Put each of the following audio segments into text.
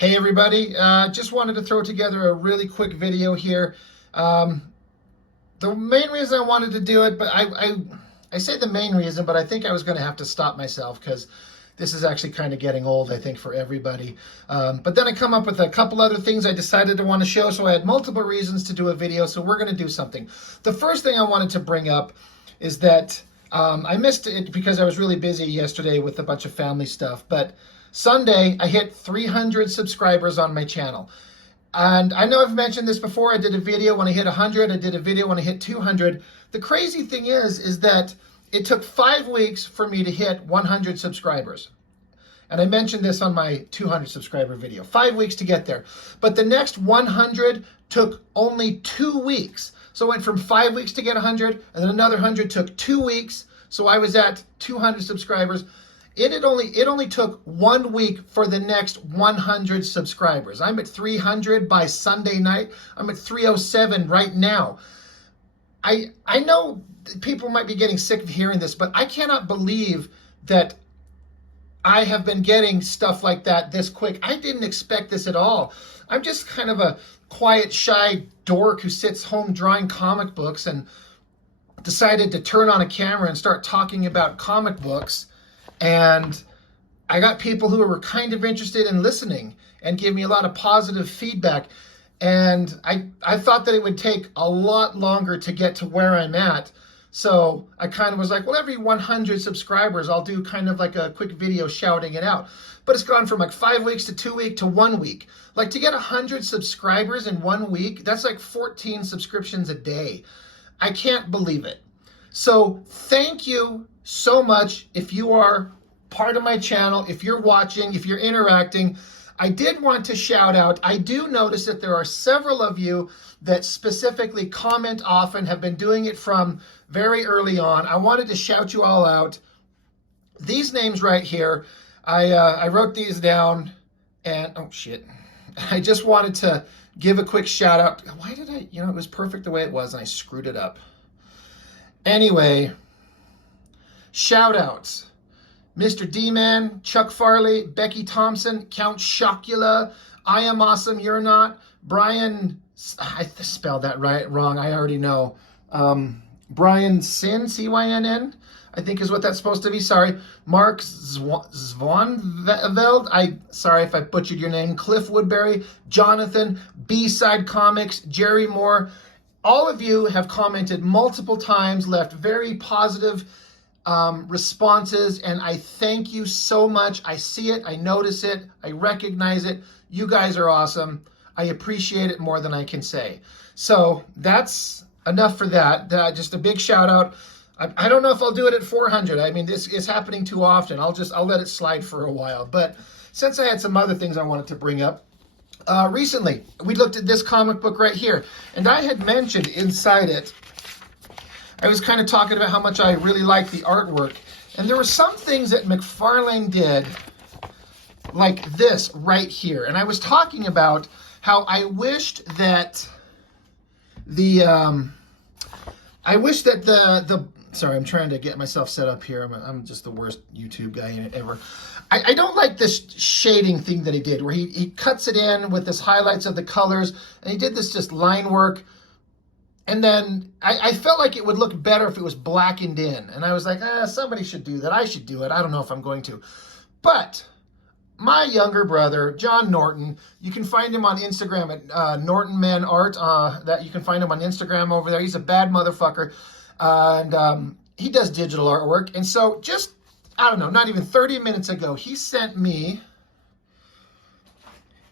Hey everybody, just wanted to throw together a really quick video here. The main reason I wanted to do it, but I say the main reason, but I think I was going to have to stop myself because this is actually kind of getting old, I think, for everybody. But then I come up with a couple other things I decided to want to show, so I had multiple reasons to do a video, so we're going to do something. The first thing I wanted to bring up is that I missed it because I was really busy yesterday with a bunch of family stuff, but Sunday, I hit 300 subscribers on my channel. And I know I've mentioned this before. I did a video when I hit 100. I did a video when I hit 200. The crazy thing is that it took 5 weeks for me to hit 100 subscribers. And I mentioned this on my 200 subscriber video. 5 weeks to get there. But the next 100 took only 2 weeks. So I went from 5 weeks to get 100, and then another 100 took 2 weeks. So I was at 200 subscribers. It only took 1 week for the next 100 subscribers. I'm at 300 by Sunday night. I'm at 307 right now. I know people might be getting sick of hearing this, but I cannot believe that I have been getting stuff like that this quick. I didn't expect this at all. I'm just kind of a quiet, shy dork who sits home drawing comic books and decided to turn on a camera and start talking about comic books. And I got people who were kind of interested in listening and gave me a lot of positive feedback. And I thought that it would take a lot longer to get to where I'm at. So I kind of was like, well, every 100 subscribers, I'll do kind of like a quick video shouting it out. But it's gone from like 5 weeks to 2 weeks to 1 week. Like to get 100 subscribers in 1 week, that's like 14 subscriptions a day. I can't believe it. So thank you so much if you are part of my channel, if you're watching, if you're interacting. I did want to shout out, I do notice that there are several of you that specifically comment often, have been doing it from very early on. I wanted to shout you all out. These names right here, I wrote these down and, oh shit. I just wanted to give a quick shout out. Why did I, it was perfect the way it was and I screwed it up. Anyway, shout outs. Mr. D-Man, Chuck Farley, Becky Thompson, Count Chocula, I Am Awesome, You're Not, Brian, I spelled that wrong, I already know. Brian Sin, C-Y-N-N, I think is what that's supposed to be, sorry. Mark Zwanveld, sorry if I butchered your name. Cliff Woodbury, Jonathan, B-Side Comics, Jerry Moore. All of you have commented multiple times, left very positive responses, and I thank you so much. I see it, I notice it, I recognize it. You guys are awesome. I appreciate it more than I can say. So that's enough for that. Just a big shout out. I don't know if I'll do it at 400. I mean, this is happening too often. I'll let it slide for a while. But since I had some other things I wanted to bring up, recently we looked at this comic book right here, and I had mentioned inside it, I was kind of talking about how much I really like the artwork, and there were some things that McFarlane did like this right here, and I was talking about how I wished that the sorry, I'm trying to get myself set up here. I'm just the worst YouTube guy ever. I don't like this shading thing that he did, where he cuts it in with this highlights of the colors, and he did this just line work. And then I felt like it would look better if it was blackened in. And I was like, somebody should do that. I should do it. I don't know if I'm going to. But my younger brother, John Norton, you can find him on Instagram at Norton Man Art. That you can find him on Instagram over there. He's a bad motherfucker. And he does digital artwork. And so just, I don't know, not even 30 minutes ago, he sent me...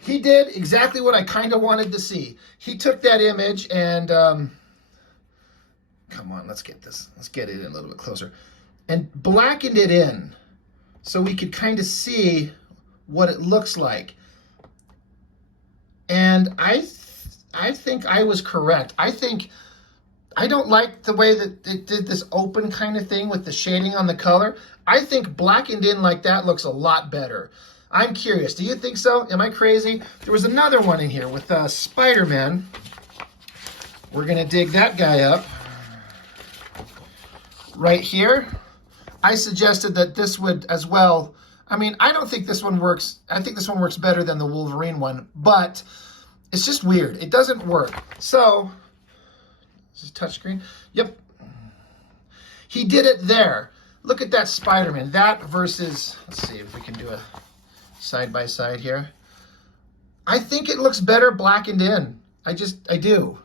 He did exactly what I kind of wanted to see. He took that image and, come on, let's get it in a little bit closer, and blackened it in so we could kind of see what it looks like. And I think I was correct. I don't like the way that it did this open kind of thing with the shading on the color. I think blackened in like that looks a lot better. I'm curious. Do you think so? Am I crazy? There was another one in here with Spider-Man. We're going to dig that guy up. Right here. I suggested that this would as well I mean, I don't think this one works. I think this one works better than the Wolverine one, but it's just weird. It doesn't work. So, this is touchscreen. Yep. He did it there. Look at that Spider-Man. That versus, let's see if we can do a side-by-side here. I think it looks better blackened in. I do.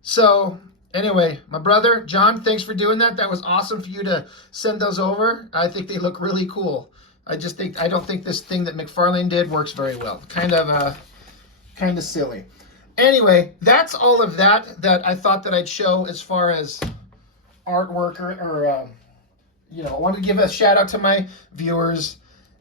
So, anyway, my brother, John, thanks for doing that. That was awesome for you to send those over. I think they look really cool. I don't think this thing that McFarlane did works very well. Kind of silly. Anyway, that's all of that I thought that I'd show as far as artwork or you know, I wanted to give a shout out to my viewers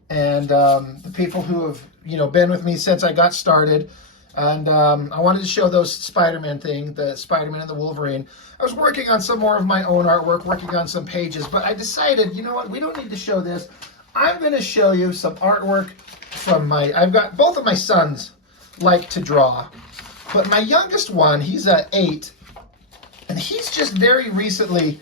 and the people who have, you know, been with me since I got started. And I wanted to show those Spider-Man thing, the Spider-Man and the Wolverine. I was working on some more of my own artwork, working on some pages, but I decided, you know what, we don't need to show this. I'm going to show you some artwork from I've got both of my sons like to draw, but my youngest one, he's 8, and he's just very recently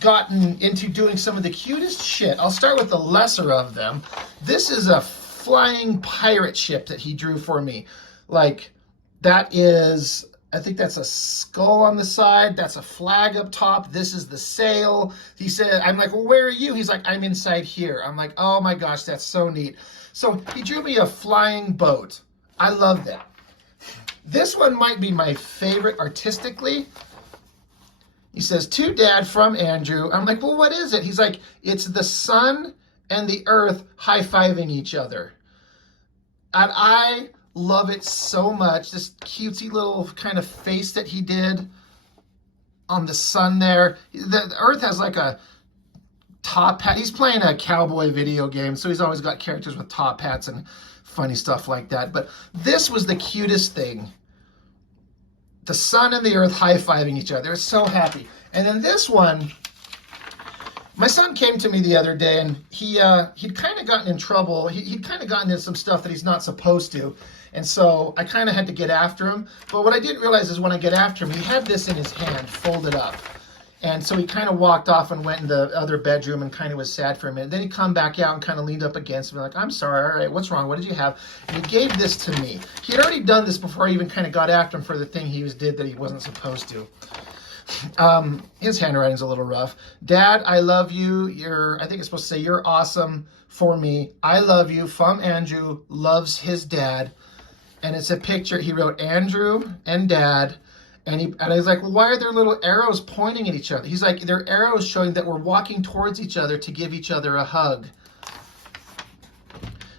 gotten into doing some of the cutest shit. I'll start with the lesser of them. This is a flying pirate ship that he drew for me. Like, that is, I think that's a skull on the side. That's a flag up top. This is the sail. He said, I'm like, well, where are you? He's like, I'm inside here. I'm like, oh my gosh, that's so neat. So he drew me a flying boat. I love that. This one might be my favorite artistically. He says, to Dad from Andrew. I'm like, well, what is it? He's like, it's the sun and the earth high-fiving each other. And I love it so much. This cutesy little kind of face that he did on the sun there. The earth has like a top hat. He's playing a cowboy video game, so he's always got characters with top hats and funny stuff like that. But this was the cutest thing. The sun and the earth high-fiving each other. They're so happy. And then this one, my son came to me the other day, and he'd kind of gotten in trouble. He'd kind of gotten into some stuff that he's not supposed to. And so I kind of had to get after him. But what I didn't realize is when I get after him, he had this in his hand, folded up. And so he kind of walked off and went in the other bedroom and kind of was sad for a minute. Then he come back out and kind of leaned up against me like, I'm sorry, all right, what's wrong? What did you have? And he gave this to me. He had already done this before I even kind of got after him for the thing he did that he wasn't supposed to. His handwriting's a little rough. Dad, I love you. I think it's supposed to say, you're awesome for me. I love you. From Andrew, loves his dad. And it's a picture. He wrote Andrew and Dad. And I was like, well, why are there little arrows pointing at each other? He's like, they're arrows showing that we're walking towards each other to give each other a hug.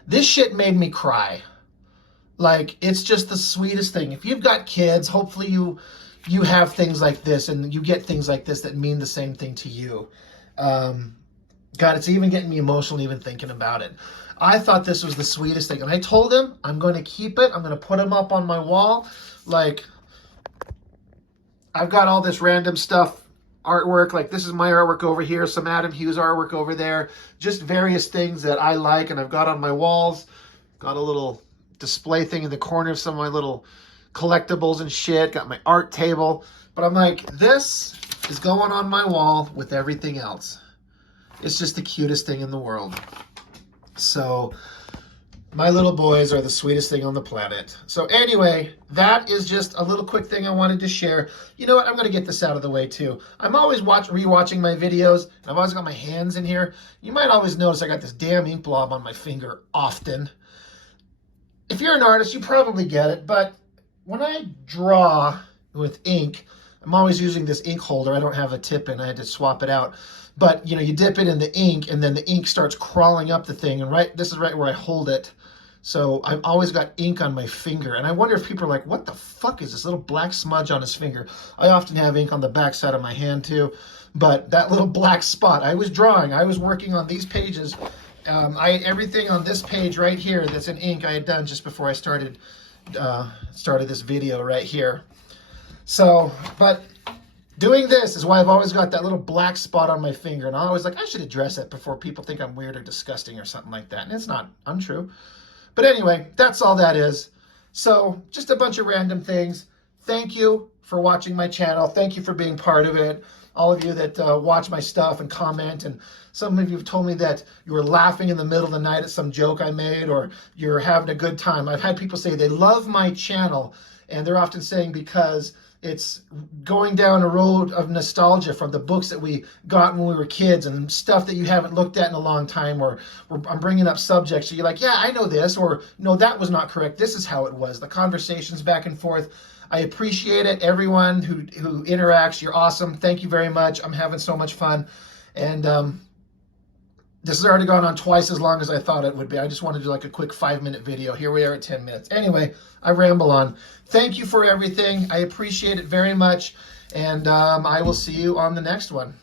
This shit made me cry. Like, it's just the sweetest thing. If you've got kids, hopefully you have things like this and you get things like this that mean the same thing to you. God, it's even getting me emotional even thinking about it. I thought this was the sweetest thing. And I told him, I'm going to keep it. I'm going to put him up on my wall. Like, I've got all this random stuff, artwork, like this is my artwork over here, some Adam Hughes artwork over there, just various things that I like and I've got on my walls. Got a little display thing in the corner of some of my little collectibles and shit, got my art table. But I'm like, this is going on my wall with everything else. It's just the cutest thing in the world. So my little boys are the sweetest thing on the planet. So anyway, that is just a little quick thing I wanted to share. You know what? I'm going to get this out of the way too. I'm always rewatching my videos, and I've always got my hands in here. You might always notice I got this damn ink blob on my finger often. If you're an artist, you probably get it, but when I draw with ink, I'm always using this ink holder. I don't have a tip in. I had to swap it out. But, you know, you dip it in the ink, and then the ink starts crawling up the thing, and this is right where I hold it. So I've always got ink on my finger, and I wonder if people are like, what the fuck is this little black smudge on his finger? I often have ink on the back side of my hand too, but that little black spot, I was drawing, I was working on these pages. Everything on this page right here that's in ink I had done just before I started this video right here. So, but doing this is why I've always got that little black spot on my finger, and I always like, I should address it before people think I'm weird or disgusting or something like that, and it's not untrue. But anyway, that's all that is. So just a bunch of random things. Thank you for watching my channel. Thank you for being part of it. all of you that watch my stuff and comment. And some of you have told me that you were laughing in the middle of the night at some joke I made, or you're having a good time. I've had people say they love my channel, and they're often saying because it's going down a road of nostalgia from the books that we got when we were kids and stuff that you haven't looked at in a long time, or I'm bringing up subjects. So you're like, yeah, I know this, or no, that was not correct. This is how it was. The conversations back and forth. I appreciate it. Everyone who interacts, you're awesome. Thank you very much. I'm having so much fun. And this has already gone on twice as long as I thought it would be. I just wanted to do like a quick 5-minute video. Here we are at 10 minutes. Anyway, I ramble on. Thank you for everything. I appreciate it very much. And I will see you on the next one.